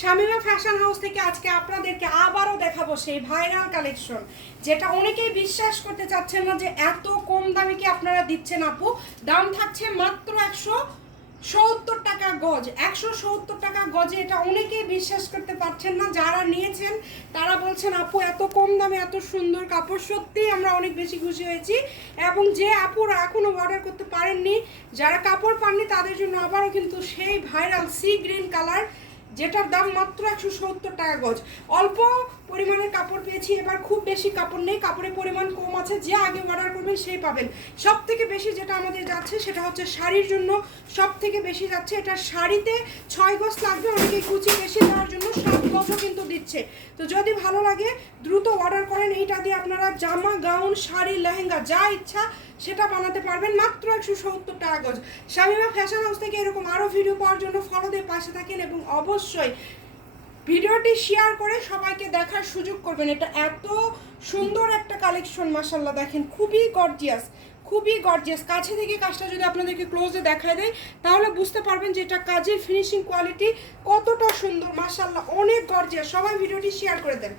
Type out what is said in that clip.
Shamima fashion house থেকে আজকে আপনাদেরকে আবারও দেখাবো সেই ভাইরাল কালেকশন, যেটা অনেকেই বিশ্বাস করতে চাচ্ছেন না যে এত কম দামে কি আপনারা দিচ্ছেন আপু। দাম থাকছে মাত্র 170 টাকা গজ। 170 টাকা গজে, এটা অনেকেই বিশ্বাস করতে পারছেন না। যারা নিয়েছেন তারা বলছেন আপু এত কম দামে এত সুন্দর কাপড়, সত্যিই আমরা অনেক বেশি খুশি হয়েছি। এবং যে আপুরা এখনো অর্ডার করতে পারেননি, যারা কাপড় পাননি, তাদের জন্য আবারও কিন্তু সেই ভাইরাল সি গ্রিন কালার, যেটার দাম মাত্র 170 টাকা গজ। অল্প পরিমাণের কাপড় পেয়েছি, এবার খুব বেশি কাপড় নেই, কাপড়ের পরিমাণ কম আছে। যে আগে অর্ডার করবেন সেই পাবেন। সব থেকে বেশি যেটা আমাদের যাচ্ছে সেটা হচ্ছে শাড়ির জন্য সব থেকে বেশি যাচ্ছে। এটা শাড়িতে 6 গজ লাগবে, অনেকে কুচি বেশি দেওয়ার জন্য 7 গজও কিন্তু দিচ্ছে। তো যদি ভালো লাগে দ্রুত অর্ডার করেন। এইটা দিয়ে আপনারা জামা, গাউন, শাড়ি, লেহেঙ্গা যা ইচ্ছা সেটা বানাতে পারবেন মাত্র 170 টাকা গজ। শামিমা ফ্যাশন হাউস থেকে এরকম আরও ভিডিও পাওয়ার জন্য ফলো দিয়ে পাশে থাকেন এবং অবশ্যই ভিডিওটি শেয়ার করে সবাইকে দেখার সুযোগ করবেন। এটা এত সুন্দর একটা কালেকশন, মাশাআল্লাহ দেখেন, খুবই গর্জিয়াস, খুবই গর্জিয়াস। কাছে থেকে কাজটা যদি আপনাদেরকে ক্লোজে দেখায় দেয় তাহলে বুঝতে পারবেন যে এটা কাজের ফিনিশিং কোয়ালিটি কতটা সুন্দর। মাশাআল্লাহ অনেক গর্জিয়াস। সবাই ভিডিওটি শেয়ার করে দেন।